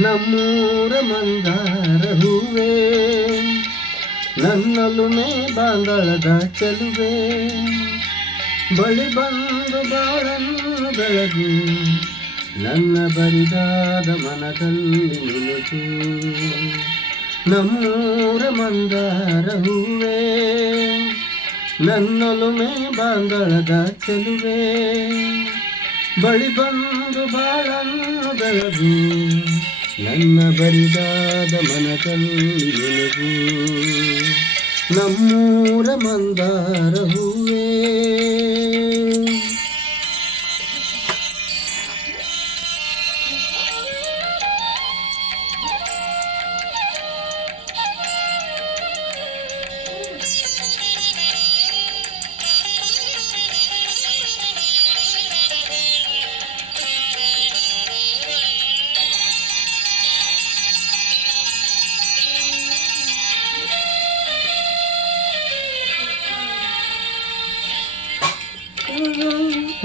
ನಮ್ಮೂರ ಮಂದಾರ ಹೂವೇ, ನನ್ನೊಲುಮೆ ಬಾಂದಳದ ಚೆಲುವೆ, ಬಳಿ ಬಂದು ಬಾಳನ್ನು ಬೆಳಗು, ನನ್ನ ಬರಿದಾದ ಮನದಲ್ಲಿ ನಿನಗೂ. ನಮ್ಮೂರ ಮಂದಾರ ಹೂವೇ, ನನ್ನೊಲುಮೆ ಬಾಂದಳದ ಚೆಲುವೆ, ಬಳಿ ಬಂದು ಬಾಳನ್ನು ಬೆಳಗು, ನನ್ನ ಬರಿದಾದ ಮನದಲ್ಲಿ ನಿನಗೂ. ನಮ್ಮೂರ ಮಂದಾರ ಹೂವೇ.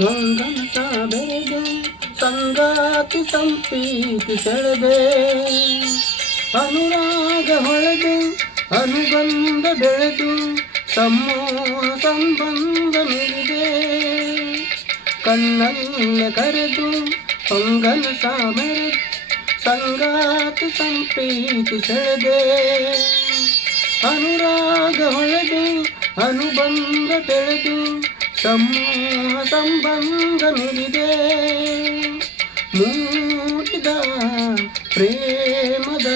ಹೊಂಗನಸ ಬೆಳೆದು ಸಂಗಾತಿ ಸಂಪೀತಿ ಸೆಳೆದೆ, ಅನುರಾಗ ಹೊಳೆದು ಅನುಬಂಧ ಬೆಳೆದು ಸಮೂಹ ಸಂಬಂಧ ಮಿಡಿದೆ. ಕಣ್ಣನ್ನ ಕರೆದು ಹೊಂಗನಸ ಬೆಳೆದು ಸಂಗಾತಿ ಸಂಪೀತಿ ಸೆಳೆದೆ, ಅನುರಾಗ ಹೊಳೆದು ಅನುಬಂಧ ಬೆಳೆದು ಸಮೂಹ ಸಂಬಂಧ ಮಿಡಿದೆ. ಮೂಡಿದ ಪ್ರೇಮದ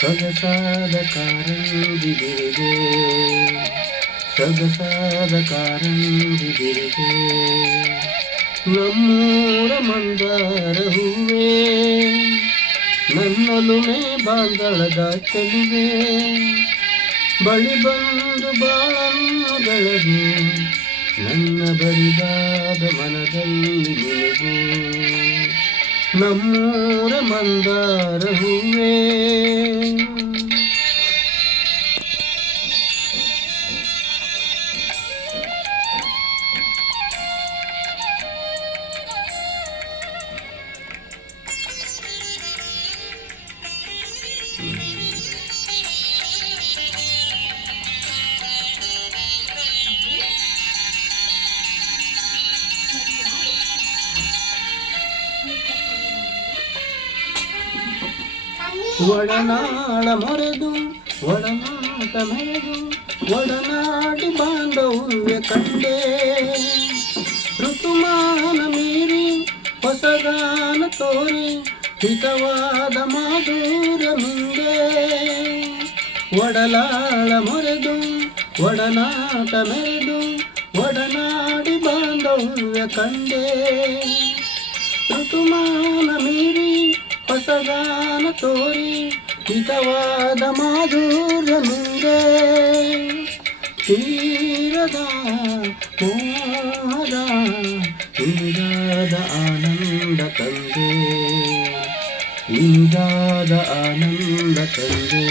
ಸೊಗಸಾದ ಕಾರಂಜಿ ಬಿರಿದೆ, ಸೊಗಸಾದ ಕಾರಂಜಿ ಬಿರಿದೆ. ನಮ್ಮೂರ ಮಂದಾರ ಹೂವೇ, ನನ್ನೊಲುಮೆ ಬಾಂದಳದ ಚೆಲುವೆ, ಬಳಿ ಬಂದು ಬಾಳನ್ನು ಬೆಳಗು, ನನ್ನ ಬರಿದಾದ ಮನದಲ್ಲಿ ನಿನಗೂ. ನಮ್ಮೂರ ಮಂದಾರ ಹೂವೇ. ಒಡನಾಳ ಮೊರೆದು ಒಡನಾಟ ಮೆರೆದು ಒಡನಾಡಿ ಬಾಂಧವ್ಯ ಕಂಡೆ, ಋತುಮಾನ ಮೀರಿ ಹೊಸಗಾನ ತೋರಿ ಹಿತವಾದ ಮಾಧುರ್ಯ ಮುಂದೆ. ಒಡಲಾಳ ಮೊರೆದು ಒಡನಾಟ ಮೆರೆದು ಒಡನಾಡಿ ಬಾಂಧವ್ಯ ಕಂಡೆ, ಋತುಮಾನ ಮೀರಿ ಹೊಸಗಾನ ತೋರಿ ಹಿತವಾದ ಮಾಧುರ್ಯ ಮುಂದೆ. ತೀರದ ಮೋಹದ ಇಂದಾದ ಆನಂದ ತಂದೆ, ಇಂದಾದ ಆನಂದ ತಂದೆ.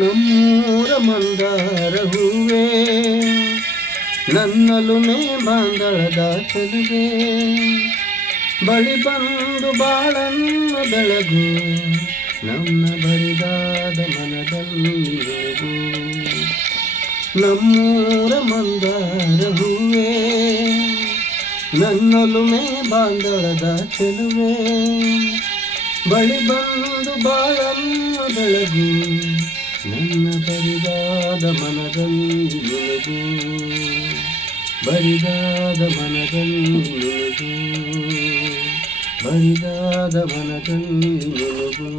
ನಮ್ಮೂರ ಮಂದಾರ ಹೂವೇ, ನನ್ನೊಲುಮೆ ಬಾಂದಳದ ಚೆಲುವೆ, ಬಳಿ ಬಂದು ಬಾಳನ್ನು ಬೆಳಗು, ನನ್ನ ಬರಿದಾದ ಮನದಲ್ಲಿ ನಿನಗೂ. ನಮ್ಮೂರ ಮಂದಾರ ಹೂವೇ, ನನ್ನೊಲುಮೆ ಬಾಂದಳದ ಚೆಲುವೆ, ಬಳಿ ಬಂದು ಬಾಳನ್ನು ಬೆಳಗು, ನನ್ನ ಬರಿದಾದ ಮನದಲ್ಲಿ ನಿನಗೂ. ಬರಿದಾದ ಮನದಲ್ಲಿ ನಿನಗೂ, ಬರಿದಾದ ಮನದಲ್ಲಿ ನಿನಗೂ.